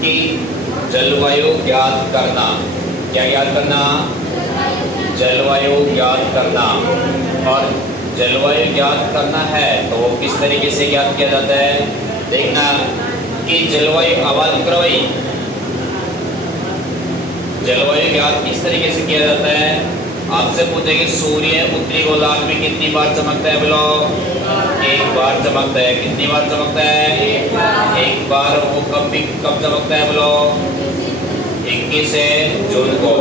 कि जलवायु ज्ञात करना। क्या ज्ञात करना? जलवायु ज्ञात करना। और जलवायु ज्ञात करना है तो वो किस तरीके से ज्ञात किया जाता है? देखना कि जलवायु आवाज करवाई, जलवायु ज्ञात किस तरीके से किया जाता है? आपसे पूछेंगे सूर्य उत्तरी गोलार्ध में कितनी बार चमकता है? बोलो। एक बार चमकता है। कितनी बार चमकता है? एक बार। वो कब चमकता है? बोलो। 21 जून को।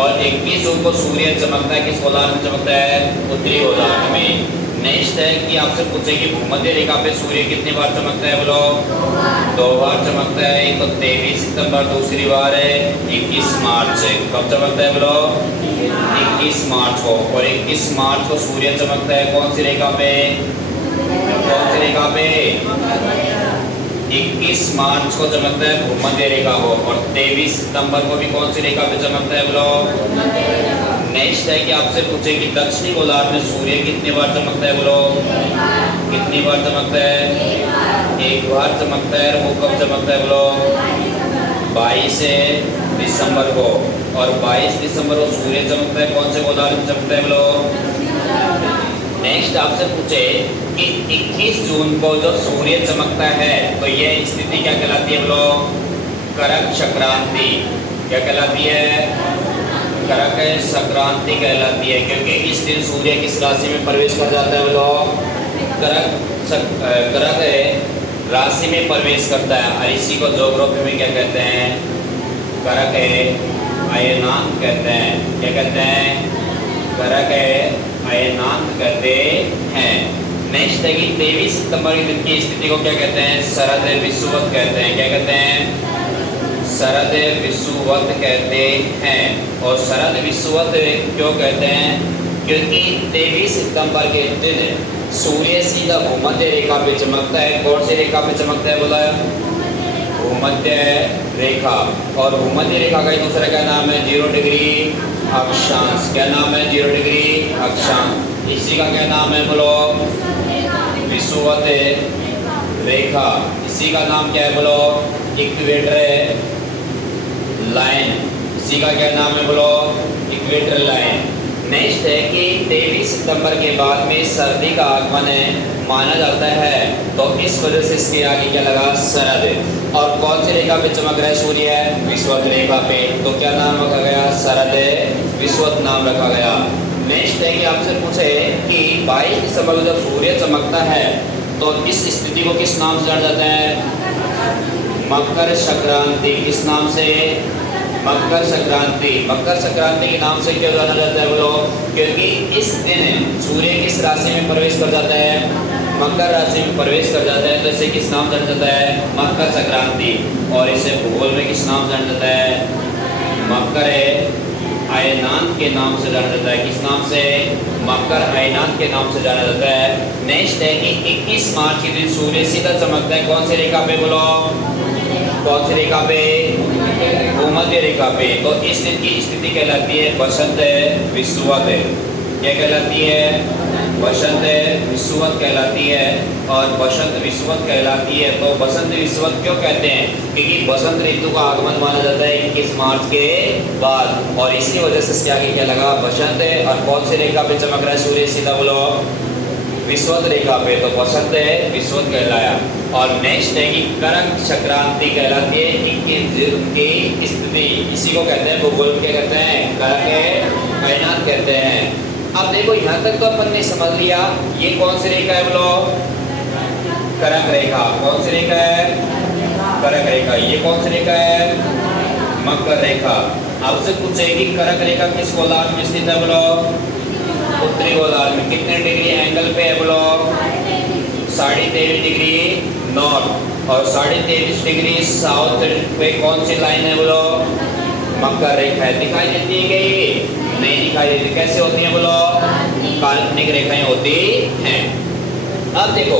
और 21 जून को सूर्य चमकता है किस गोलार्ध में चमकता है? उत्तरी गोलार्ध में। नेक्स्ट है कि आपसे पूछेंगे भूमध्य रेखा पे सूर्य कितनी बार चमकता है? बोलो। 2 बार चमकता है। तो 23 सितंबर, दूसरी बार है 21 मार्च। कब चमकता है? बोलो। 21 मार्च को। और 21 मार्च को सूर्य चमकता है कौन सी रेखा पे? कौन सी रेखा पे? 21 मार्च को चमकता है भूमध्य रेखा को। और 23 सितंबर को भी कौन सी रेखा पे चमकता है? बोलो। नेक्स्ट है कि आपसे पूछे कि दक्षिणी गोलार्ध में सूर्य कितनी बार चमकता है? बोलो। कितनी बार चमकता है? एक बार चमकता है। वो कब चमकता है? बोलो। 22 दिसंबर को। और 22 दिसंबर को सूर्य चमकता है कौन से गोलार्ध में चमकता है? बोलो। नेक्स्ट आपसे पूछे कि 21 जून को जब सूर्य चमकता है तो ये स्थिति क्या कहलाती है? बोलो। करक संक्रांति। क्या कहलाती है? करक संक्रांति कहलाती है, क्योंकि इस दिन सूर्य किस राशि में प्रवेश कर जाता है? बोलो। करक राशि में प्रवेश करता है। और इसी को ज्योग्राफी में क्या कहते हैं? करक अयनांक कहते हैं। क्या कहते हैं? करक अयनांक कहते हैं। नेक्स्ट है कि 23 सितंबर के दिन की स्थिति को क्या कहते हैं? शरद विषुवत कहते हैं। क्या कहते हैं? शरद विषुवत कहते हैं। और शरद विषुवत क्यों कहते हैं? क्योंकि 23 सितंबर के दिन सूर्य सीधा भूमध्य रेखा पे चमकता है। कौन सी रेखा पे चमकता है? बोला। भूमध्य रेखा। और भूमध्य रेखा का दूसरा क्या नाम है? 0 डिग्री अक्षांश। क्या नाम है? 0 डिग्री अक्षांश। इसी का क्या नाम है? बोलो। विषुवत रेखा। इसी का नाम क्या है? बोलो। Equator line. इसी का क्या नाम है? बोलो। Equator line. नेक्स्ट है कि 23 सितंबर के बाद में सर्दी का आगमन माना जाता है, तो इस वजह से इसके आगे क्या लगा? शरद। और कौन सी रेखा पे चमक रहा है सूर्य? विषुवत रेखा पे। तो क्या नाम रखा गया? शरद विषुवत नाम रखा गया। नेक्स्ट है कि आपसे पूछे कि 22 दिसंबर को जब सूर्य चमकता है तो इस स्थिति को किस नाम से जाना जाता है? मकर संक्रांति। किस नाम से? मकर संक्रांति। मकर संक्रांति के नाम से क्यों जाना जाता है? बोलो। क्योंकि इस दिन सूर्य किस राशि में प्रवेश कर जाता है? मकर राशि में प्रवेश कर जाता है, तो इसे किस नाम से जाना जाता है? मकर संक्रांति। और इसे भूगोल में किस नाम से जाना जाता है? मकर अयनांक के नाम से जाना जाता है। किस नाम से? मकर अयनांक के नाम से जाना जाता है। नेक्स्ट है कि 21 मार्च के दिन सूर्य सीधा चमकता है कौन सी रेखा पे? बोलो। कौन सी रेखा पे? भूमध्य रेखा पे। तो इस दिन की स्थिति कहलाती है बसंत विषुवत। क्या कहलाती है? बसंत विषुवत कहलाती है। और बसंत विषुवत कहलाती है तो बसंत विषुवत क्यों कहते हैं? क्योंकि बसंत ऋतु का आगमन माना जाता है 21 मार्च के बाद। और इसी वजह से इसके आगे क्या लगा? बसंत। और कौन सी रेखा पे चमक रहा है सूर्य सीधा? बोलो। विषुवत रेखा पे। तो बसंत विषुवत कहलाया। और नेक्स्ट है कि करक संक्रांति कहलाती है 21 जून की स्थिति। इसी को कहते हैं भूगोल के कहते हैं करक अयनांक कहते हैं। अब देखो यहाँ तक तो अपन ने समझ लिया ये कौन सी रेखा है? बोलो। करक रेखा। कौन सी रेखा है? करक रेखा। ये कौन सी रेखा है? मकर रेखा। आपसे पूछेगी करक रेखा किस गोलार्ध में स्थित है? बोलो। उत्तरी गोलार्ध में। कितने डिग्री एंगल पे है? बोलो। 23.5 डिग्री नॉर्थ। और 23.5 डिग्री साउथ पे कौन सी लाइन है? बोलो। मकर रेखा है। दिखाई देती है क्या? नहीं दिखाई देती। कैसे होती है? बोलो। काल्पनिक रेखाएं होती हैं। अब देखो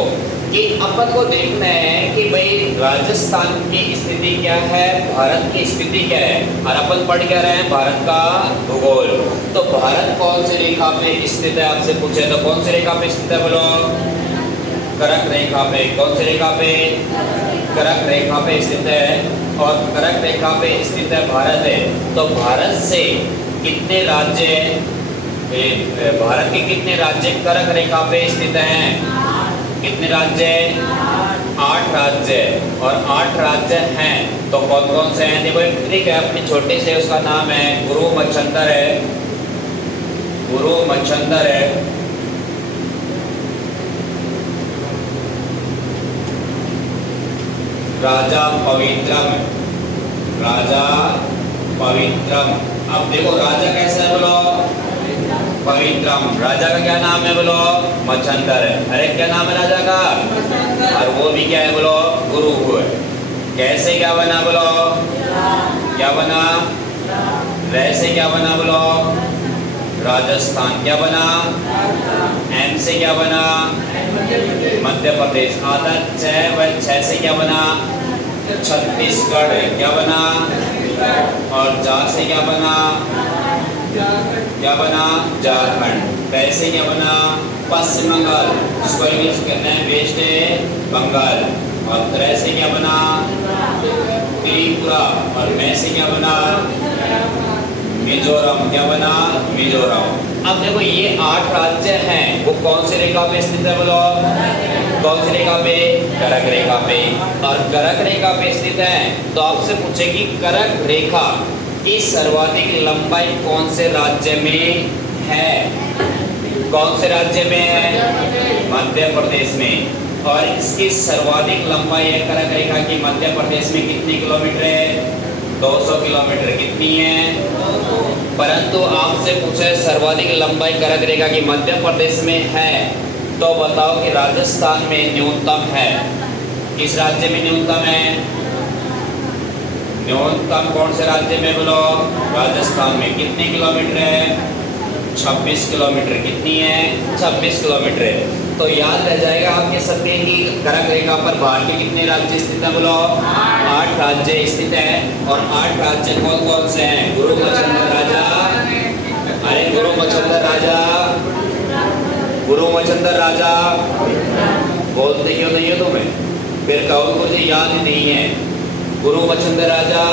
कि अपन को देखना है कि भाई राजस्थान की स्थिति क्या है, भारत की स्थिति क्या है। और अपन पढ़ क्या रहे हैं? भारत का भूगोल। तो भारत कौन सी रेखा पे स्थित है? आपसे पूछे तो कौन सी रेखा पे स्थित है? बोलो। कर्क रेखा पे, कौन सी रेखा पे? कर्क रेखा पे स्थित है। और कर्क रेखा पे स्थित है भारत है। तो भारत से कितने राज्य, भारत के कितने राज्य कर्क रेखा पे स्थित हैं? कितने राज्य? 8 राज्य। और 8 राज्य हैं तो कौन कौन से हैं? देखो एक ट्रिक है अपनी छोटे से, उसका नाम है गुरु मच्छंदर है। गुरु मच्छंदर है। राजा पवित्रम, राजा पवित्रम। अब देखो राजा कैसा है बोलो? पवित्रम। राजा का क्या नाम है बोलो? मच्छंदर है। अरे क्या नाम है राजा का? और वो भी क्या है बोलो? गुरु है। कैसे क्या बना बोलो? क्या बना? वैसे क्या बना बोलो? राजस्थान। क्या बना? एम से क्या बना? मध्य प्रदेश। आधा 6 व 6 से क्या बना? छत्तीसगढ़। क्या बना? और जा से क्या बना? क्या बना? झारखंड। पैसे क्या बना? पश्चिम बंगाल, जिसको इंग्लिश कहते हैं वेस्ट बंगाल। और त्रय से क्या बना? त्रिपुरा। और मैं से क्या बना? मिजोरम। क्या बना? मिजोरम। अब देखो ये 8 राज्य हैं, वो कौन सी रेखा पे स्थित है बोलो? कौन सी रेखा पे? कर्क रेखा पे। और कर्क रेखा पे स्थित है तो आपसे पूछेगी कर्क रेखा की सर्वाधिक लंबाई कौन से राज्य में है? कौन से राज्य में है? मध्य प्रदेश में। और इसकी सर्वाधिक लंबाई है कर्क रेखा की मध्य प्रदेश में कितनी किलोमीटर है? 200 किलोमीटर। कितनी है? परंतु आपसे पूछे सर्वाधिक लंबाई कर्क रेखा की मध्य प्रदेश में है तो बताओ कि राजस्थान में न्यूनतम है। किस राज्य में न्यूनतम है? न्यूनतम कौन से राज्य में बोलो? राजस्थान में। कितने किलोमीटर है? 26 किलोमीटर। कितनी है? 26 किलोमीटर है। तो याद रह जाएगा आपके सबके की कर्क रेखा पर भारत के कितने राज्य स्थित है बोलो? 8 राज्य स्थित है। और 8 राज्य कौन कौन से हैं? गुरु मच्छंदर राजा। अरे गुरु मच्छंदर राजा, गुरु मच्छंदर राजा बोलते क्यों नहीं हो तुम्हें? फिर कहो मुझे याद ही नहीं है। गुरु मच्छंदर राजा।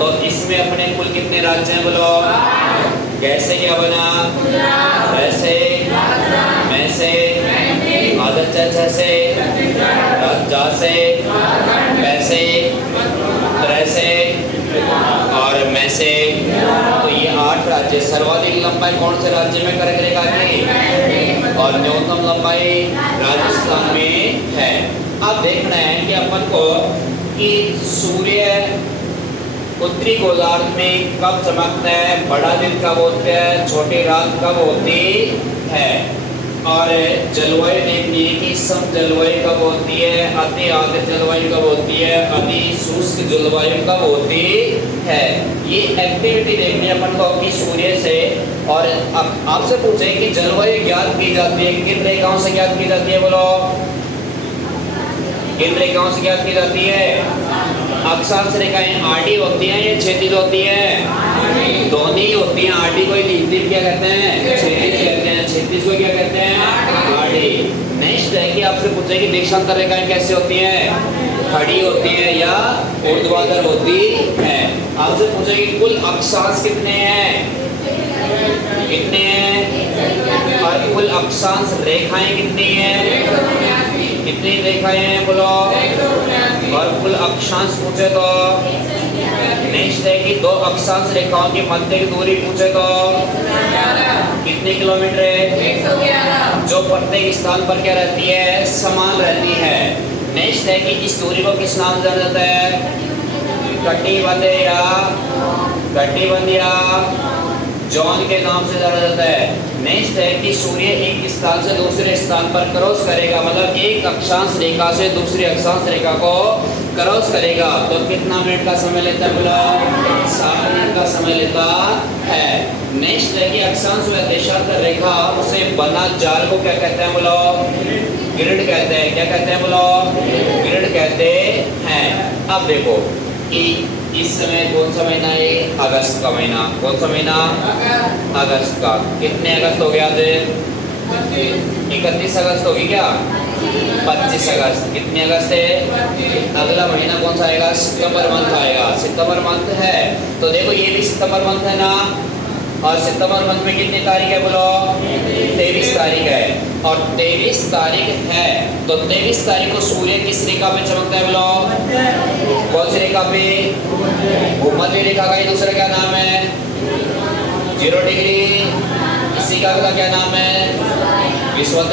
तो इसमें अपने कुल कितने राज्य हैं बोलो? कैसे क्या बना? वैसे, मैं से, आदत से, जा से, पैसे, तरह से और मैं से। तो ये 8 राज्य। सर्वाधिक लंबाई कौन से राज्य में कर्क रेखा की? और न्यूनतम लंबाई राजस्थान में है। अब देखना है कि अपन को कि सूर्य उत्तरी गोलार्ध में कब चमकता है, बड़ा दिन कब होता है, छोटी रात कब होती है। और जलवायु देखनी है कि सम जलवायु कब होती है, अति आर्द्र जलवायु कब होती है, अति शुष्क जलवायु कब होती है। ये एक्टिविटी देखनी है अपन को कि सूर्य से। और आपसे पूछे कि जलवायु ज्ञात की जाती है किन रेखाओं से ज्ञात की जाती है बोलो? किन रेखाओं से ज्ञात की जाती है? अक्षांश रेखाएं आडी होती हैं या क्षैतिज होती है? दोनों ही होती हैं। आडी को हिंदी क्या कहते हैं? क्षैतिज कहते हैं। क्षैतिज को क्या कहते हैं? आडी। नेक्स्ट है कि आपसे पूछे कि देशांतर रेखाएं कैसे होती हैं? खड़ी होती है या ऊर्ध्वाधर होती है। आपसे पूछे कि कुल अक्षांश कितने हैं? कितने हैं? और कुल अक्षांश रेखाएं कितनी हैं? कितनी रेखाएं हैं बोलो? और कुल अक्षांश पूछे तो? नेक्स्ट है कि 2 अक्षांश रेखाओं की मध्य की दूरी पूछे तो? कितने किलोमीटर है? जो प्रत्येक स्थान पर क्या रहती है? समान रहती है। नेक्स्ट है कि इस दूरी को किस नाम से जाना जाता है? कटिबंध या कटिबंध या जॉन के नाम से जाना जाता है। नेक्स्ट है कि सूर्य एक स्थान से दूसरे स्थान पर क्रॉस करेगा, मतलब एक अक्षांश रेखा से दूसरी अक्षांश रेखा को क्रॉस करेगा तो कितना मिनट का समय लेता है बोला? 7 मिनट का समय लेता है। नेक्स्ट है कि अक्षांश व देशांतर रेखा उसे बना जाल को क्या कहते हैं बोलो? ग्रिड कहते हैं। क्या कहते हैं बोलो? ग्रिड कहते हैं। अब देखो कि इस समय कौन सा महीना है? अगस्त का महीना। कौन सा महीना? अगस्त का। कितने अगस्त हो गया आज? 31 अगस्त होगी क्या? 25 अगस्त। कितनी अगस्त है? अगला महीना कौन सा आएगा? सितंबर मंथ आएगा। सितंबर मंथ है तो देखो ये भी सितंबर मंथ है ना, और सितंबर मंथ में कितनी तारीख है बोलो? 23 तारीख है। और 23 तारीख है तो 23 तारीख को सूर्य किस रेखा पे चमकता है बोलो? कौन सी रेखा पे? भूमध्य रेखा का ही दूसरा क्या नाम है? 0 डिग्री। इसी का अगला क्या नाम है? विषुवत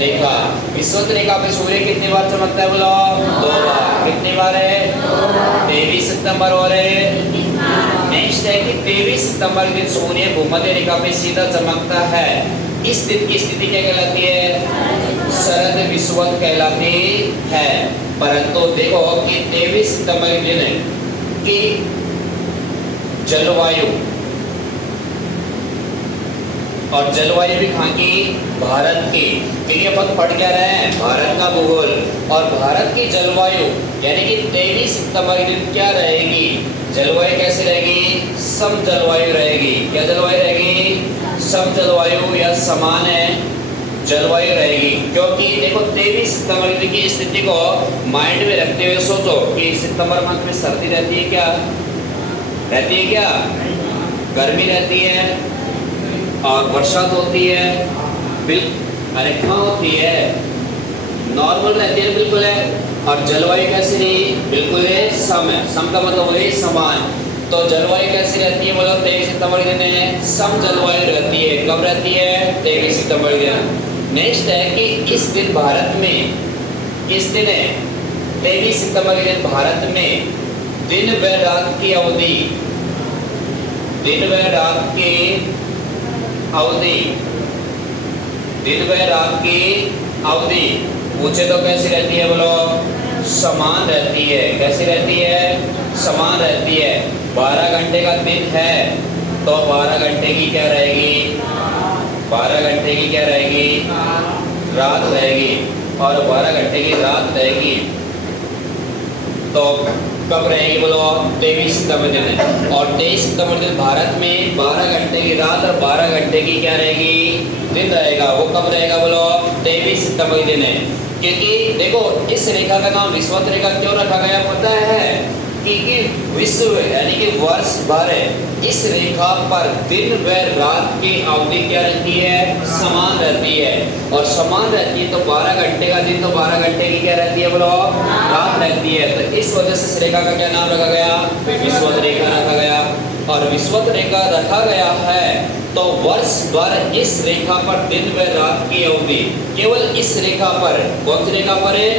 रेखा। विषुवत रेखा पे सूर्य कितनी बार चमकता है बोलो? 2 बार। कितनी बार है? 23 सितंबर और है। नेक्स्ट है कि 23 सितंबर के दिन सूर्य भूमध्य रेखा पे सीधा चमकता है। इस दिन की स्थिति क्या कहलाती है? शरद विषुवत कहलाती है। परंतु देखो कि 23 सितंबर के दिन की जलवायु, और जलवायु भी कहाँ की? भारत की। क्योंकि अपन पढ़ क्या रहे हैं? भारत का भूगोल। और भारत की जलवायु यानी कि 23 सितंबर के दिन क्या रहेगी? जलवायु कैसे रहेगी? सम जलवायु रहेगी। क्या जलवायु रहेगी? सम जलवायु या समान जलवायु रहेगी। क्योंकि देखो 23 सितंबर की स्थिति को माइंड में रखते हुए सोचो कि सितंबर मंथ में सर्दी रहती है क्या? रहती है क्या? गर्मी रहती है और वर्षा होती है। अरे कहाँ होती है? नॉर्मल रहती है, बिल्कुल है। और जलवायु कैसी रही? बिल्कुल है सम है। सम का मतलब वही समान। तो जलवायु कैसी रहती है बोलो? 23 सितंबर के दिन सम जलवायु रहती है। कब रहती है? 23 सितंबर के दिन। नेक्स्ट है कि इस दिन भारत में, किस दिन है? 23 सितंबर के दिन भारत में दिन व रात की अवधि, दिन व रात की अवधि, दिन व रात की अवधि पूछे तो कैसी रहती है बोलो? समान रहती है। कैसी रहती है? समान रहती है। 12 घंटे का दिन है तो 12 घंटे की क्या रहेगी? 12 घंटे की क्या रहेगी? रात रहेगी। और 12 घंटे की रात रहेगी तो कब रहेगी बोलो? 23 सितंबर दिन। और 23 सितंबर दिन भारत में 12 घंटे की रात और 12 घंटे की क्या रहेगी? दिन रहेगा। वो कब रहेगा बोलो? 23 सितंबर दिन है। क्योंकि देखो इस रेखा का नाम विषुवत रेखा क्यों रखा गया पता है? क्योंकि विश्व यानी कि वर्ष भर इस रेखा पर दिन व रात की अवधि क्या रहती है? समान रहती है। और समान रहती है तो 12 घंटे का दिन तो 12 घंटे की क्या रहती है बोलो? रात रहती है। तो इस वजह से इस रेखा का क्या नाम रखा गया? विषुवत रेखा रखा गया। और विषुवत रेखा रखा गया है तो वर्ष भर इस रेखा पर दिन व रात की अवधि केवल इस रेखा पर, कौन सी रेखा पर है?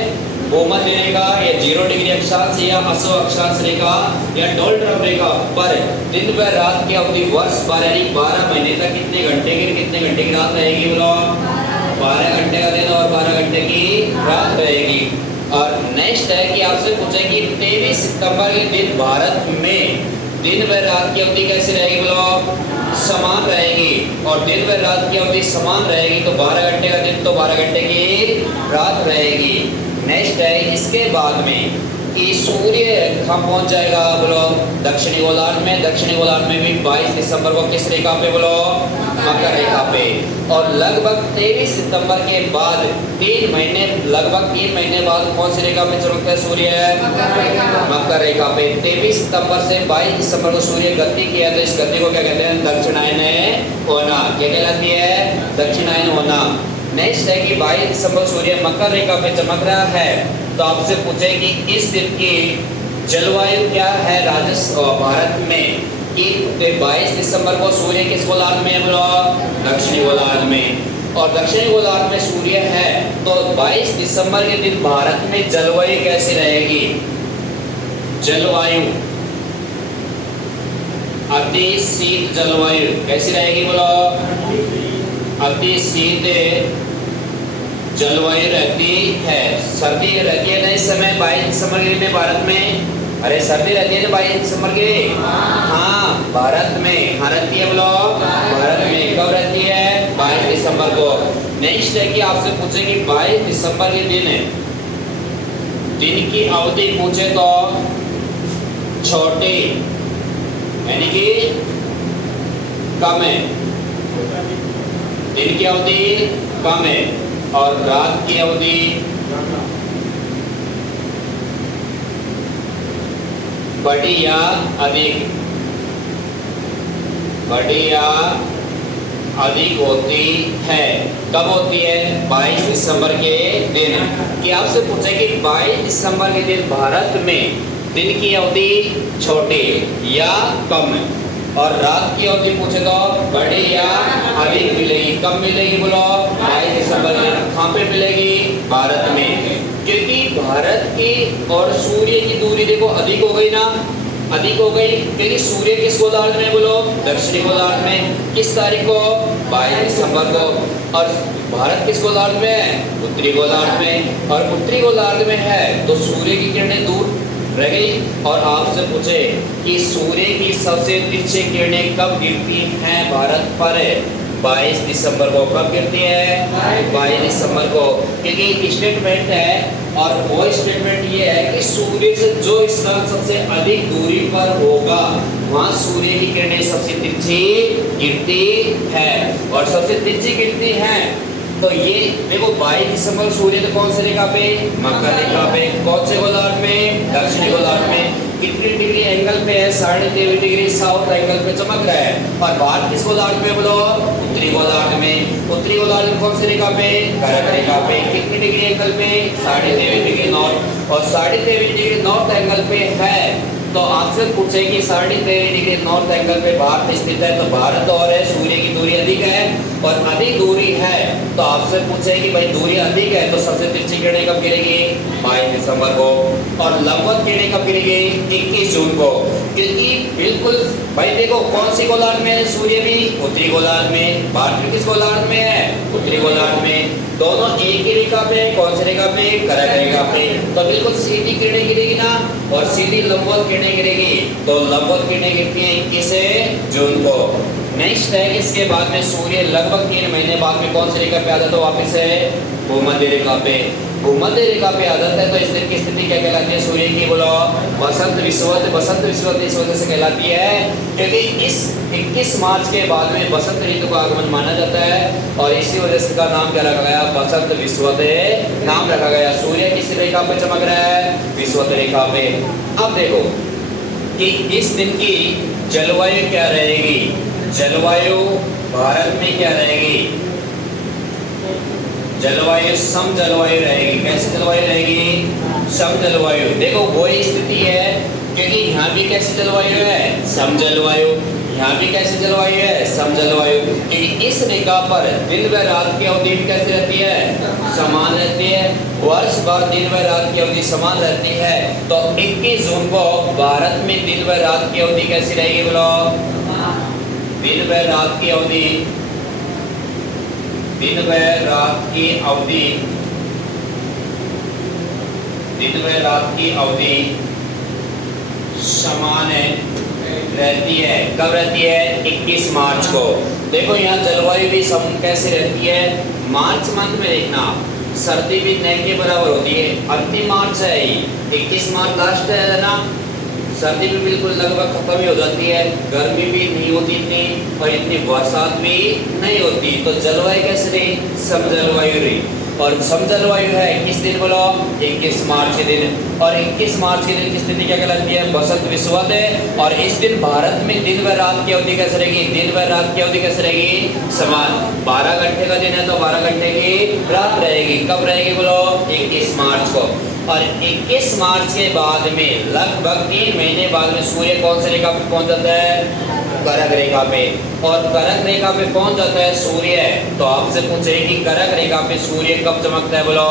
भूमध्य रेखा या 0 डिग्री अक्षांश या अशोक अक्षांश रेखा या डोल्ट्रम रेखा पर दिन व रात की अवधि वर्ष भर यानी 12 महीने तक कितने घंटे की रात रहेगी बोलो? 12 घंटे का दिन और 12 घंटे की रात रहेगी। और नेक्स्ट है कि आपसे पूछे कि 23 सितंबर के दिन भारत में दिन व रात की अवधि कैसी रहेगी बोलो? समान रहेगी। और दिन व रात की अवधि समान रहेगी तो 12 घंटे का दिन तो 12 घंटे की रात रहेगी। नेक्स्ट है इसके बाद में कि सूर्य कहाँ पहुंच जाएगा बोलो? दक्षिणी गोलार्ध में। दक्षिणी गोलार्ध में भी 22 दिसंबर को किस रेखा पे बोलो? मकर रेखा पे। और लगभग 23 सितंबर के बाद 3 महीने, लगभग 3 महीने बाद कौन सी रेखा पे चमकता है सूर्य? मकर रेखा पे। 23 सितंबर से 22 दिसंबर को सूर्य गति किया तो इस गति को क्या कहते हैं? दक्षिणायन होना। क्या कहलाती है? दक्षिणायन होना। नेक्स्ट है कि 22 दिसंबर सूर्य मकर रेखा पे चमक रहा है तो आपसे पूछे कि इस दिन की जलवायु क्या है भारत में? कि 22 दिसंबर को सूर्य किस गोलार्ध में है बोलो? दक्षिणी गोलार्ध में। और दक्षिणी गोलार्ध में सूर्य है तो 22 दिसंबर के दिन भारत में जलवायु कैसी रहेगी? जलवायु अति शीत जलवायु कैसी रहेगी बोलो? अति शीत जलवायु रहती है। सर्दी रहती है ना इस समय 22 दिसंबर के दिन भारत में? अरे सर्दी रहती है ना 22 दिसंबर के? हाँ भारत में। हाँ रहती है बोलो? भारत में। कब रहती है? 22 दिसंबर को। नेक्स्ट है कि आपसे पूछे कि 22 दिसंबर के दिन की अवधि पूछे तो छोटी यानी कि कम है। दिन की अवधि कम है और रात की अवधि बड़ी या अधिक, बड़ी या अधिक होती है। कब होती है? 22 दिसंबर के दिन। कि आपसे पूछे कि 22 दिसंबर के दिन भारत में दिन की अवधि छोटी या कम है, और रात की अवधि पूछे तो बड़ी या अधिक मिलेगी। कब मिलेगी बोलो? 22 दिसंबर के दिन। कहाँ पे मिलेगी? भारत में। क्योंकि भारत की और सूर्य की दूरी देखो अधिक हो गई ना, अधिक हो गई, क्योंकि सूर्य किस गोलार्ध में बोलो? दक्षिणी गोलार्ध में। किस तारीख को? 22 दिसंबर को। और भारत किस गोलार्ध में है? उत्तरी गोलार्ध में। और उत्तरी गोलार्ध में है तो सूर्य की किरणें दूर रह गई। और आपसे पूछे कि सूर्य की सबसे तिरछी किरणें कब गिरती हैं भारत पर? 22 दिसंबर को। कब गिरती है? 22 दिसंबर को। क्योंकि एक स्टेटमेंट है, और वो स्टेटमेंट ये है कि सूर्य से जो स्थान सबसे अधिक दूरी पर होगा वहां सूर्य की किरणें सबसे तिरछी गिरती है। और सबसे तिरछी गिरती है तो ये देखो 22 दिसंबर सूर्य तो कौन से रेखा पे? मकर रेखा पे। कौन से गोलार्ध में? दक्षिणी गोलार्ध में। कितनी डिग्री एंगल पे है? 23.5 डिग्री साउथ एंगल पे चमक रहा है। और भारत किस गोलार्ध में बोलो? उत्तरी गोलार्ध में। उत्तरी गोलार्ध में कौन सी रेखा पे? कर्क रेखा पे। कितनी डिग्री एंगल पे? 23.5 डिग्री नॉर्थ। और 23.5 डिग्री नॉर्थ एंगल पे है तो आपसे पूछे कि 23.5 डिग्री नॉर्थ एंगल पे भारत स्थित है, तो भारत और है सूर्य की दूरी अधिक है, और अधिक दूरी है तो आपसे पूछे कि भाई दूरी अधिक है तो सबसे तिरछी किरणें कब गिरेगी? 22 दिसंबर को। और लंबवत किरणें कब गिरेगी? 21 जून को। क्योंकि बिल्कुल भाई देखो कौन सी गोलार्ध में है सूर्य भी? उत्तरी गोलार्ध में। भारत किस गोलार्ध में है? उत्तरी गोलार्ध में। दोनों एक ही रेखा पे। कौन सी रेखा पे? कर्क रेखा पे। तो बिल्कुल सीधी किरणें गिरेगी ना, और सीधी लंबवत किरणें गिरेगी। तो लंबवत किरणें गिरती हैं 21 जून को। नेक्स्ट है इसके बाद में सूर्य लगभग 3 महीने बाद में कौन सी रेखा पे आता है? तो वापस है भूमध्य रेखा पे। भूमध्य रेखा पे आदत है तो इस दिन की स्थिति क्या कहलाती है सूर्य की? बोलो वसंत विषुवत। वसंत विषुवत इस वजह से कहलाती है क्योंकि इस 21 मार्च के बाद में बसंत ऋतु का आगमन माना जाता है, और इसी वजह से का नाम क्या रखा गया? बसंत विषुवत नाम रखा गया। सूर्य किस रेखा पे चमक रहा है? विषुवत रेखा पे। अब देखो कि इस दिन की जलवायु क्या रहेगी? जलवायु भारत में क्या रहेगी? जलवायु सम जलवायु रहेगी। कैसी जलवायु रहेगी? सम जलवायु। देखो वही स्थिति है क्योंकि यहाँ भी कैसी जलवायु है? सम जलवायु। यहाँ भी कैसी जलवायु है? सम जलवायु। क्योंकि इस रेखा पर दिन व रात की अवधि भी कैसी रहती है? समान रहती है। वर्ष भर दिन व रात की अवधि समान रहती है। तो 21 जून को भारत में दिन व रात की अवधि कैसी रहेगी? बोलो दिन व रात की अवधि, दिन व रात की अवधि, दिन व रात की अवधि समान रहती है। कब रहती है? 21 मार्च को। देखो यहाँ जलवायु भी सम कैसे रहती है? मार्च मंथ में देखना सर्दी भी नए के बराबर होती है। अंतिम मार्च है, 21 मार्च लास्ट है ना, सर्दी भी बिल्कुल लगभग खत्म ही हो जाती है। गर्मी भी नहीं होती इतनी, और इतनी बरसात भी नहीं होती। तो जलवायु कैसे रही? सम जलवायु रही। और सम जलवायु है किस दिन बोलो? 21 मार्च के दिन। और 21 मार्च के दिन की स्थिति क्या कहलाती है? बसंत विषुवत है। और इस दिन भारत में दिन व रात की अवधि कैसे रहेगी? दिन व रात की अवधि कैसे रहेगी? समान। 12 घंटे का दिन है तो 12 घंटे की रात रहेगी। कब रहेगी बोलो? 21 मार्च को। और 21 मार्च के बाद में लगभग 3 महीने बाद में सूर्य कौन सी रेखा पे पहुंच जाता है? कर्क रेखा पे। और कर्क रेखा पे पहुंच जाता है सूर्य, तो आपसे पूछे कि कर्क रेखा पे सूर्य कब चमकता है? बोलो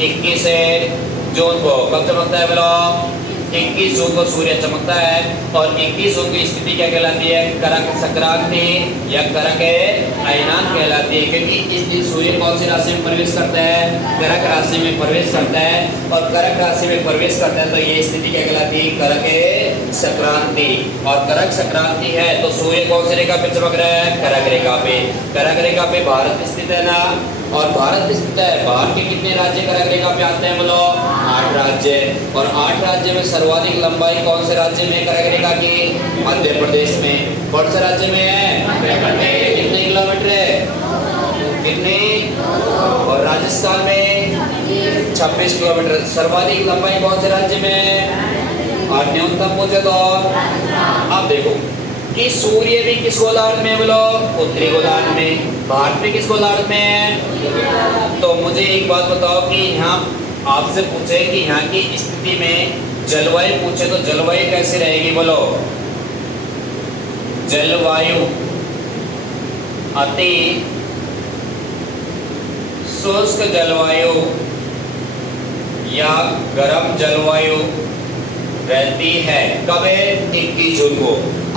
21 जून को। कब चमकता है? बोलो 21 जून को सूर्य चमकता है। और 21 जून की स्थिति क्या कहलाती है? कर्क संक्रांति या कर्क अयनान कहलाती है, क्योंकि इस दिन सूर्य कौन सी राशि में प्रवेश करता है? कर्क राशि में प्रवेश करता है। और कर्क राशि में प्रवेश करता है तो ये स्थिति क्या कहलाती है? कर्क संक्रांति। और कर्क संक्रांति है तो सूर्य कौन सी रेखा पे चमक रहा है? कर्क रेखा पे। कर्क रेखा पे भारत स्थित है ना, और भारत स्थित है। भारत के कितने राज्य कर्क रेखा पे आते हैं? बोलो 8 राज्य। और 8 राज्य में सर्वाधिक लंबाई कौन से राज्य में कर्क रेखा की? मध्य प्रदेश में। कौन से राज्य में है? कितने किलोमीटर है? कितने? और राजस्थान में 26 किलोमीटर। सर्वाधिक लंबाई कौन से राज्य में है? और न्यूनतम पूछे तो अब देखो कि सूर्य भी किस गोलार्ध में बोलो, उत्तरी गोलार्ध में, भारत भी किस गोलार्ध में है। तो मुझे एक बात बताओ कि यहाँ आपसे पूछे कि यहाँ की स्थिति में जलवायु पूछे तो जलवायु कैसी रहेगी बोलो। जलवायु अति शुष्क जलवायु या गर्म जलवायु रहती है। कब है? 21 जून को।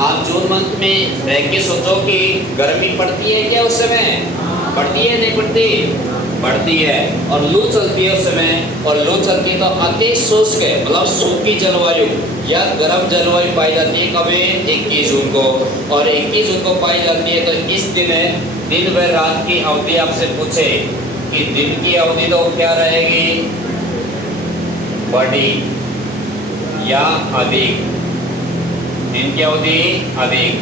आप जून मंथ में रह के सोचो कि गर्मी पड़ती है क्या उस समय? पड़ती है नहीं पड़ती? पड़ती है। और लू चलती है उस समय, और लू चलती है तो अति शुष्क है, मतलब सूखी जलवायु या गर्म जलवायु पाई जाती है। कब है? 21 जून को। और 21 जून को पाई जाती है। तो इस दिन दिन व रात की अवधि आपसे पूछे कि दिन की अवधि तो क्या रहेगी? बड़ी या अधिक? दिन की अवधि अधिक।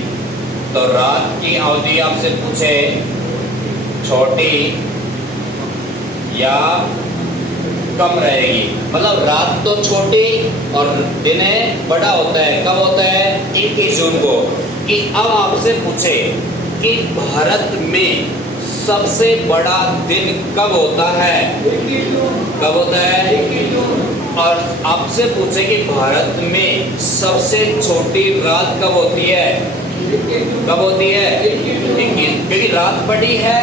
तो रात की अवधि आपसे पूछे छोटी या कम रहेगी। मतलब रात तो छोटी और दिन बड़ा होता है। कब होता है? 21 जून को। कि अब आपसे पूछे कि भारत में सबसे बड़ा दिन कब होता है? कब होता है? और आपसे पूछे कि भारत में सबसे छोटी रात कब होती है? कब होती है? 21। क्योंकि रात बड़ी है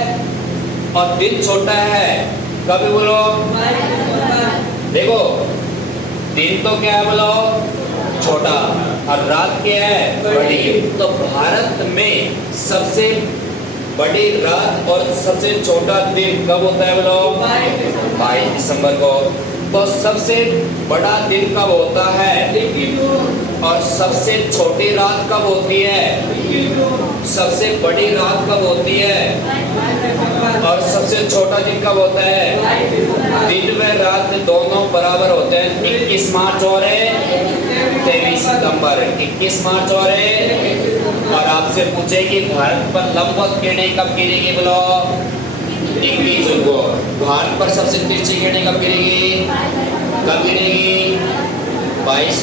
और दिन छोटा है। कभी बोलो देखो, दिन तो क्या है बोलो? छोटा, और रात क्या है? बड़ी। तो भारत में सबसे बड़ी रात और सबसे छोटा दिन कब होता है बोलो? 22 दिसंबर को। तो सबसे बड़ा दिन कब होता है? और सबसे छोटी रात कब होती है? सबसे बड़ी रात कब होती है? और सबसे छोटा दिन कब होता है? दिन व रात दोनों बराबर होते हैं। 21 मार्च और 23 सितंबर। 21 मार्च और और आपसे पूछे कि भारत पर लंबवत किरणें कब गिरेगी बोलो? 21 जून को। भारत पर सबसे तिरछी किरणें कब गिरेगी? कब गिरेगी? 22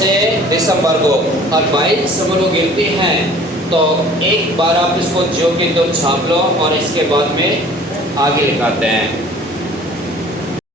दिसंबर को। और 22 दिसंबर को गिरती हैं। तो एक बार आप इसको ज्यों की त्यों छाप लो और इसके बाद में आगे लिखाते हैं।